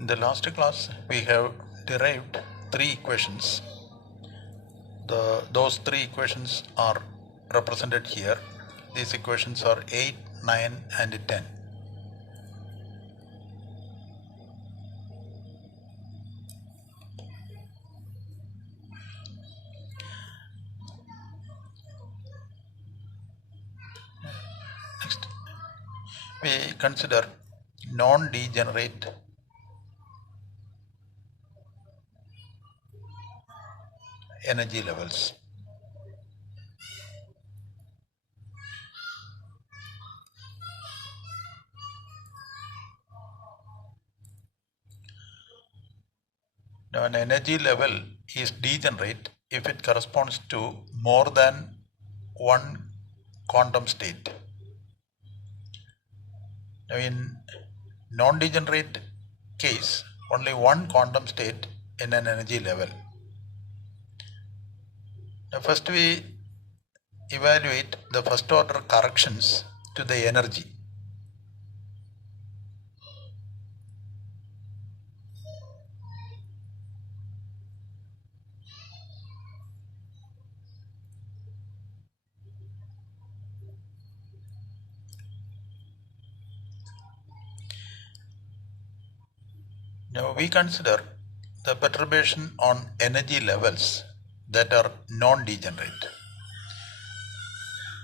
In the last class, we have derived three equations. Those three equations are represented here. These equations are 8, 9 and 10. Next, we consider non-degenerate energy levels. Now, an energy level is degenerate if it corresponds to more than one quantum state. Now, in non-degenerate case, only one quantum state in an energy level. Now, first we evaluate the first order corrections to the energy. Now we consider the perturbation on energy levels that are non-degenerate.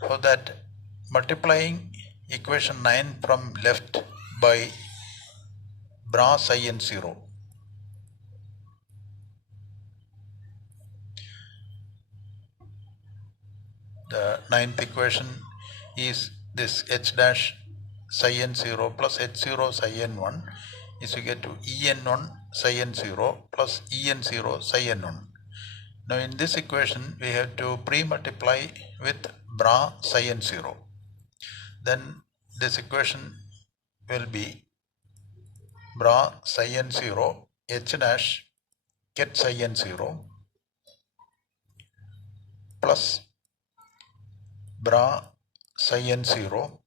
For that, multiplying equation 9 from left by bra psi n 0, the ninth equation is this h dash psi n 0 plus h 0 psi n 1 is equal to en1 psi n 0 plus en0 psi n1. Now in this equation we have to pre-multiply with bra psi n 0. Then this equation will be bra psi n 0 h dash ket psi n 0 plus bra psi n 0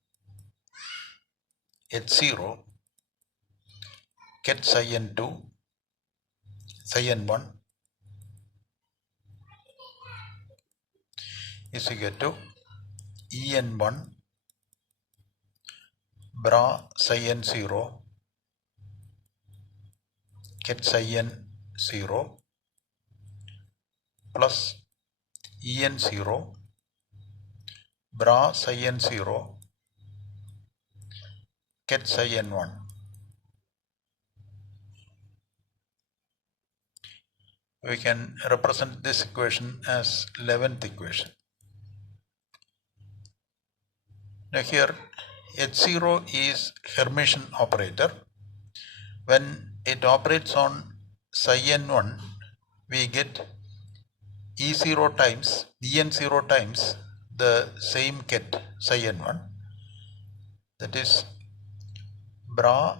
h0 ket psi n 2 psi n 1 is equal to en1 bra psi n 0 ket psi n 0 plus en0 bra psi n 0 ket psi n 1. We can represent this equation as 11th equation. Now here H0 is Hermitian operator. When it operates on psi n1, we get E0 times En0 times the same ket psi n1, that is bra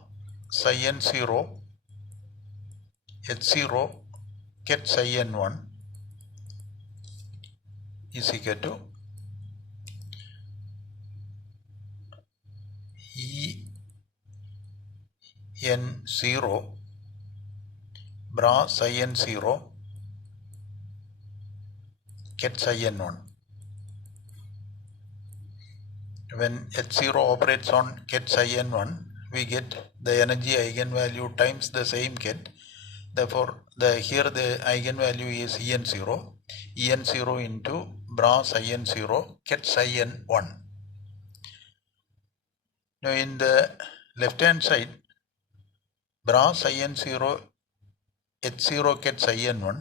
psi n0 H0 ket psi n1 is equal to En0 bra psi n0 ket psi n1. When H0 operates on ket psi n1, we get the energy eigenvalue times the same ket. Therefore, here the eigenvalue is En0, En0 into bra psi n0 ket psi n1. Now in the left hand side, bra psi n0 H0 ket psi n1,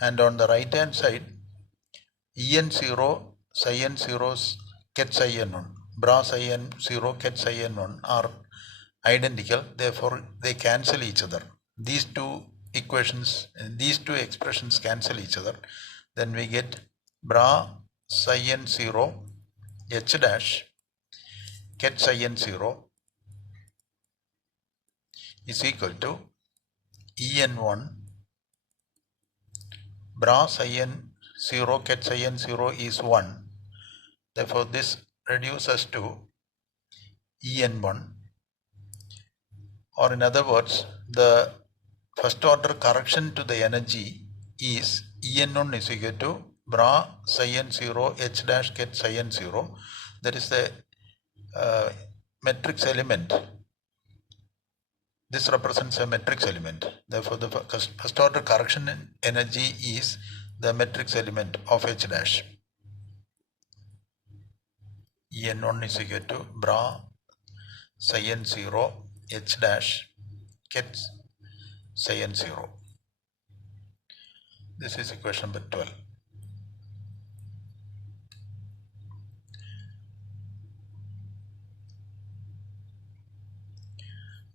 and on the right hand side En0 psi n0 ket psi n1, bra psi n0 ket psi n1 are identical, therefore they cancel each other. These two equations, these two expressions cancel each other. Then we get bra psi n0 h dash ket psi n0 is equal to en1 bra psi n0 ket psi n0 is 1. Therefore this reduces to en1, or in other words the first order correction to the energy is En1 is equal to bra psi n0 h dash get psi n0. That is the matrix element. This represents a matrix element. Therefore, the first order correction energy is the matrix element of H dash. En1 is equal to bra psi n0 H dash gets psi n0. This is equation number 12.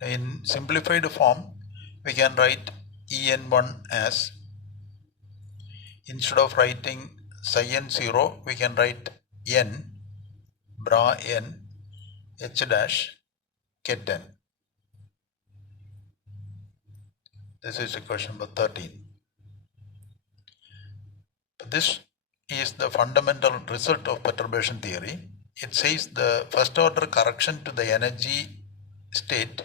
In simplified form, we can write En1 as, instead of writing psi n0, we can write n bra n h dash get n. This is equation number 13. This is the fundamental result of perturbation theory. It says the first order correction to the energy state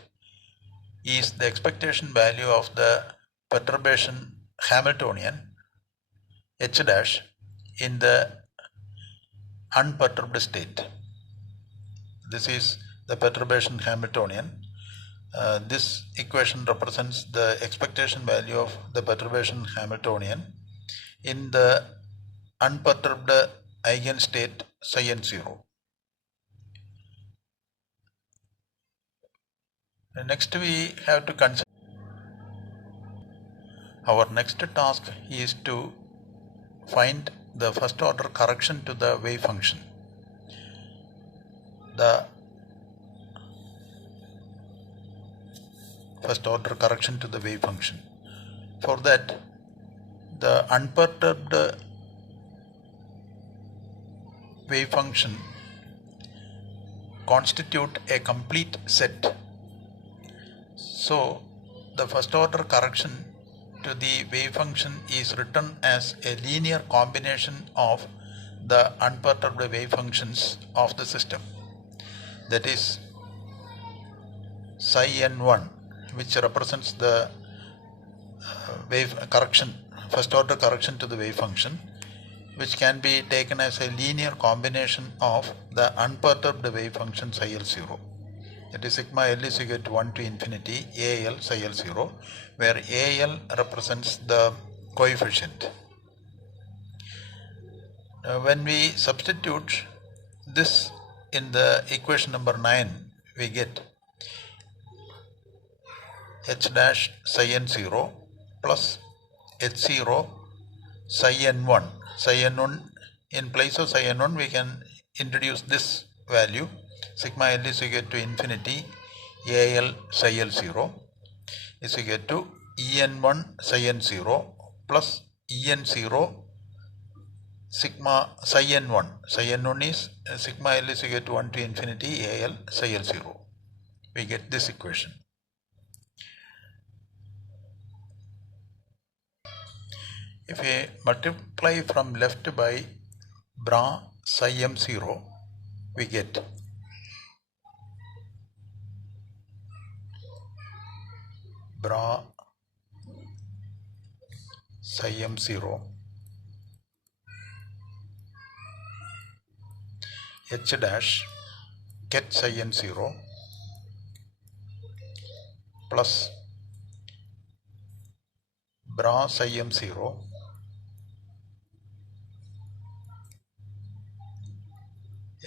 is the expectation value of the perturbation Hamiltonian H dash in the unperturbed state. This is the perturbation Hamiltonian. This equation represents the expectation value of the perturbation Hamiltonian in the unperturbed eigenstate psi n0. Next we have to consider, our next task is to find the first order correction to the wave function. The first order correction to the wave function. For that, the unperturbed wave function constitute a complete set. So the first order correction to the wave function is written as a linear combination of the unperturbed wave functions of the system. That is psi n1, which represents the wave correction, first order correction to the wave function, which can be taken as a linear combination of the unperturbed wave function psi L0. That is sigma L is equal to 1 to infinity AL psi L0, where AL represents the coefficient. When we substitute this in the equation number 9, we get H dash psi n0 plus H0 psi n1. Psi n1, in place of psi n1, we can introduce this value. Sigma L is equal to infinity AL psi L0 is equal to En1 psi n0 plus En0 sigma psi n1. Psi n1 is sigma L is equal to 1 to infinity AL psi L0. We get this equation. If we multiply from left by bra psi m0, we get bra psi m0 h dash get psi n0 plus bra psi m0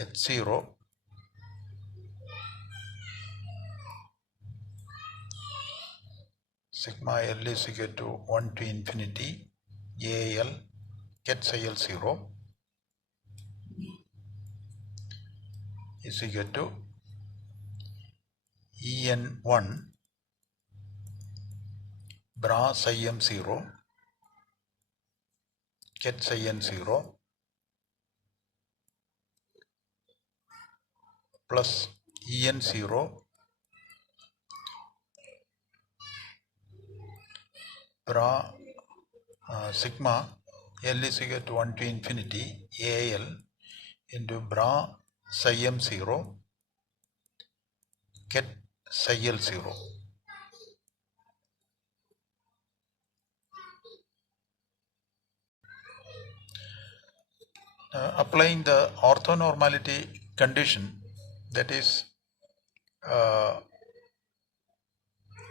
h0 sigma L is equal to 1 to infinity AL get psi L0 is equal to En1 bra psi m0 get psi n0 plus En0 bra sigma L is equal to 1 to infinity AL into bra psi m0 get psi L0. Applying the orthonormality condition, that is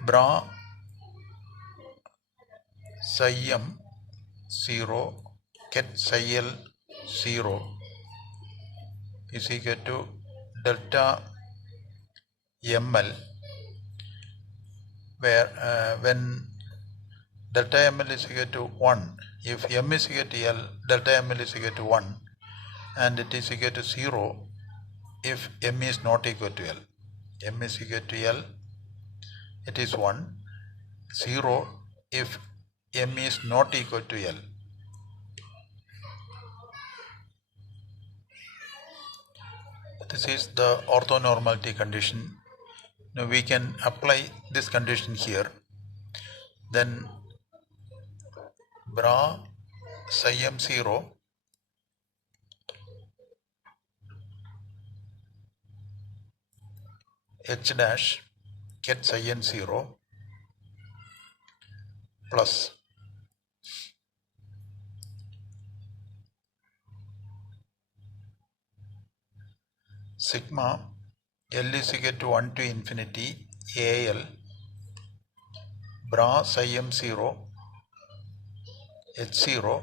bra psi m 0 ket psi l 0 is equal to delta ml, where when delta ml is equal to 1, if m is equal to l, delta ml is equal to 1, and it is equal to 0 if m is not equal to l. M is equal to l, it is 1, 0 if m is not equal to l. This is the orthonormality condition. Now we can apply this condition here. Then bra psi m 0 h dash ket psi n 0 plus sigma l is equal to 1 to infinity al bra psi m 0 h 0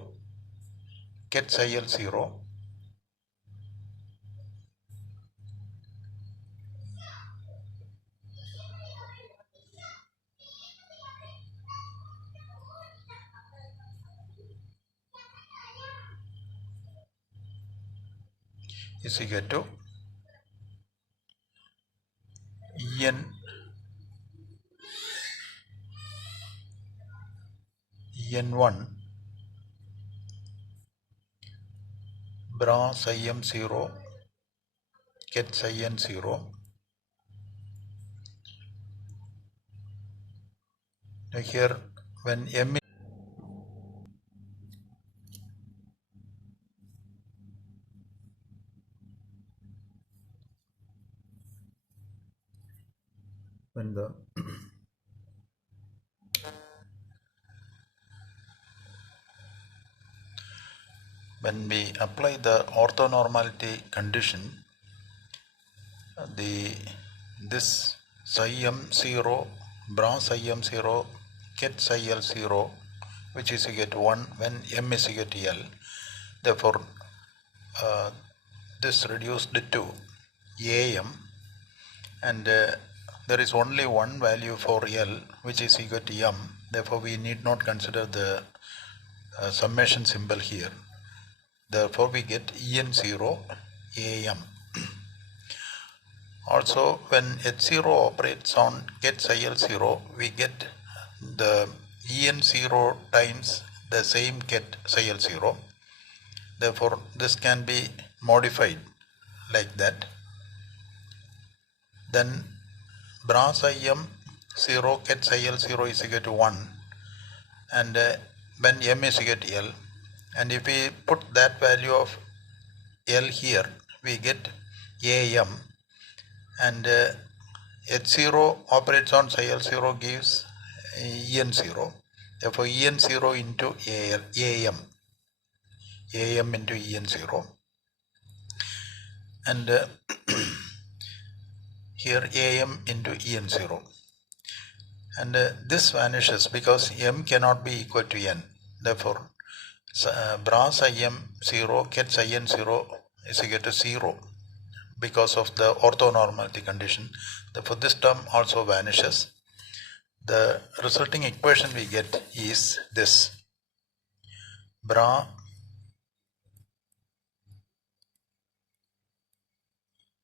ket psi l 0 is equal to en1 bra psi m 0 ket psi n 0. Now here when m is when the when we apply the orthonormality condition, this psi m 0 bra psi m 0 ket psi l 0, which is equal to 1 when m is equal to l. Therefore this reduced to am, and there is only one value for l, which is equal to m. Therefore we need not consider the summation symbol here. Therefore we get en0 am. Also when h0 operates on ket psi l0, we get the en0 times the same ket psi l0. Therefore this can be modified like that. Then bra psi m 0 ket psi l0 is equal to 1, and when m is equal to l, and if we put that value of l here, we get am, and h0 operates on psi l0 gives en0. Therefore en0 into am into en0, and here am into en0, and this vanishes because m cannot be equal to n. Therefore bra psi m 0 ket psi n 0 is equal to 0 because of the orthonormality condition. Therefore this term also vanishes. The resulting equation we get is this: bra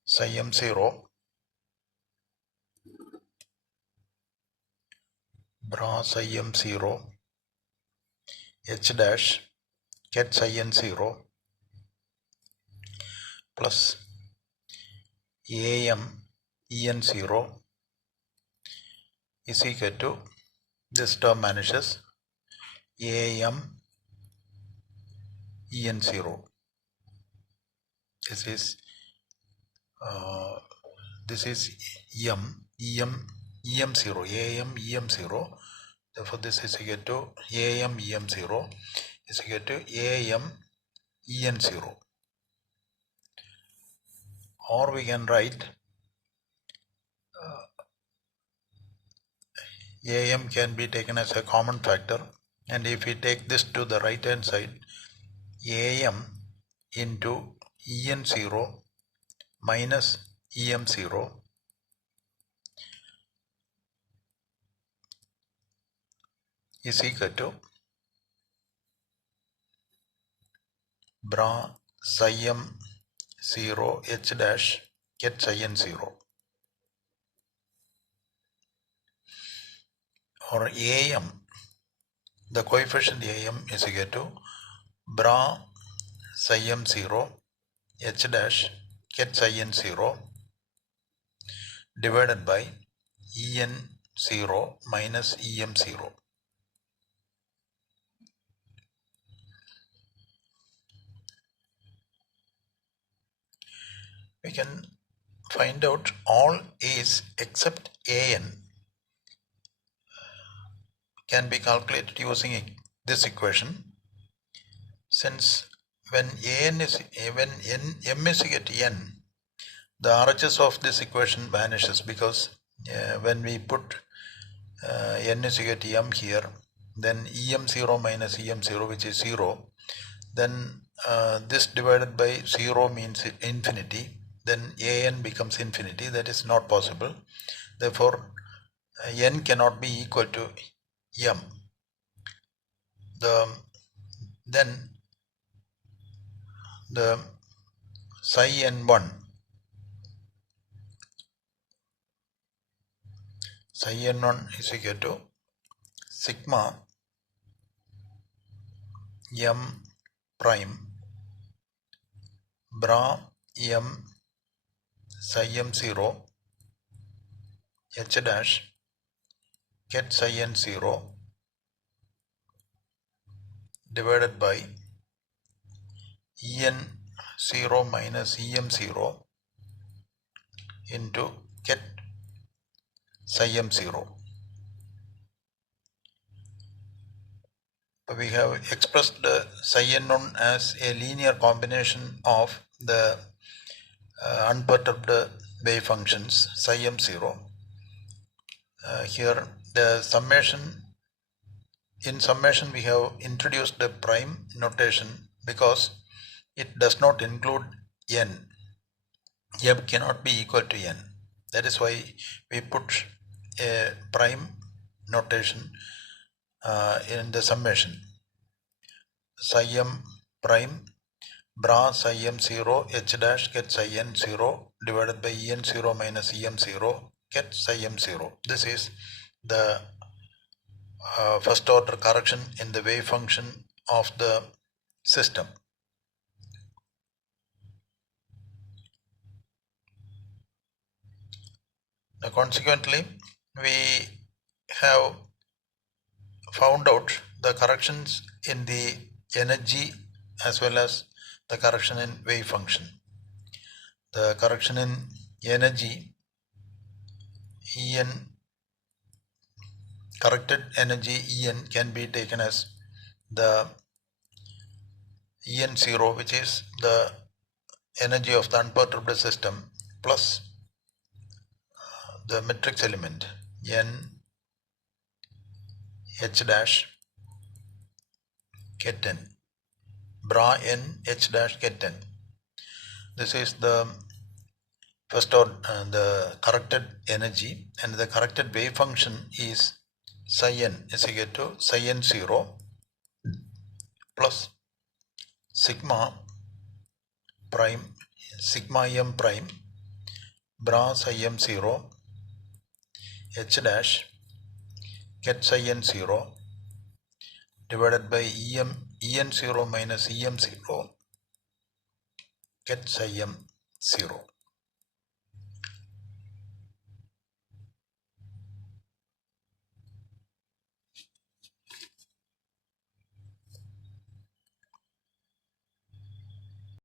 psi m 0 bra psi m 0 h dash ket psi n 0 plus am en 0 is equal to, this term vanishes, am en 0. This is em 0, am em 0. Therefore this is equal to am em 0 is equal to am en 0. or we can write AM can be taken as a common factor, and if we take this to the right hand side, AM into En0 minus EM0 is equal to bra psi M0 H dash get psi N0, or AM, the coefficient AM is equal to bra psi M0 H dash get psi N0 divided by En0 minus EM0. We can find out all A's except AN can be calculated using this equation, since when M is equal to N, the RHS of this equation vanishes, because when we put N is equal to M here, then EM0 minus EM0, which is 0, then this divided by 0 means infinity, then AN becomes infinity. That is not possible. Therefore, N cannot be equal to M. Then the psi N1 is equal to sigma M prime bra M psi M0 H dash get psi N0 divided by En0 minus EM0 into get psi M0. We have expressed the psi N1 as a linear combination of the unperturbed wave functions psi M0. Here the summation, in summation we have introduced the prime notation because it does not include N. M cannot be equal to N. That is why we put a prime notation in the summation. Psi M prime bra psi M0 H dash get psi N0 divided by En0 minus EM0 get psi M0. This is the first order correction in the wave function of the system. Now, consequently, we have found out the corrections in the energy as well as the correction in wave function. The correction in energy, En, corrected energy En can be taken as the En0, which is the energy of the unperturbed system, plus the matrix element N H dash get N, bra N H dash get N. This is the first order, the corrected energy, and the corrected wave function is psi N is equal to psi N0 plus sigma prime, sigma M prime, bra psi M0 H dash get psi N0 divided by En0 minus EM0 get psi M0.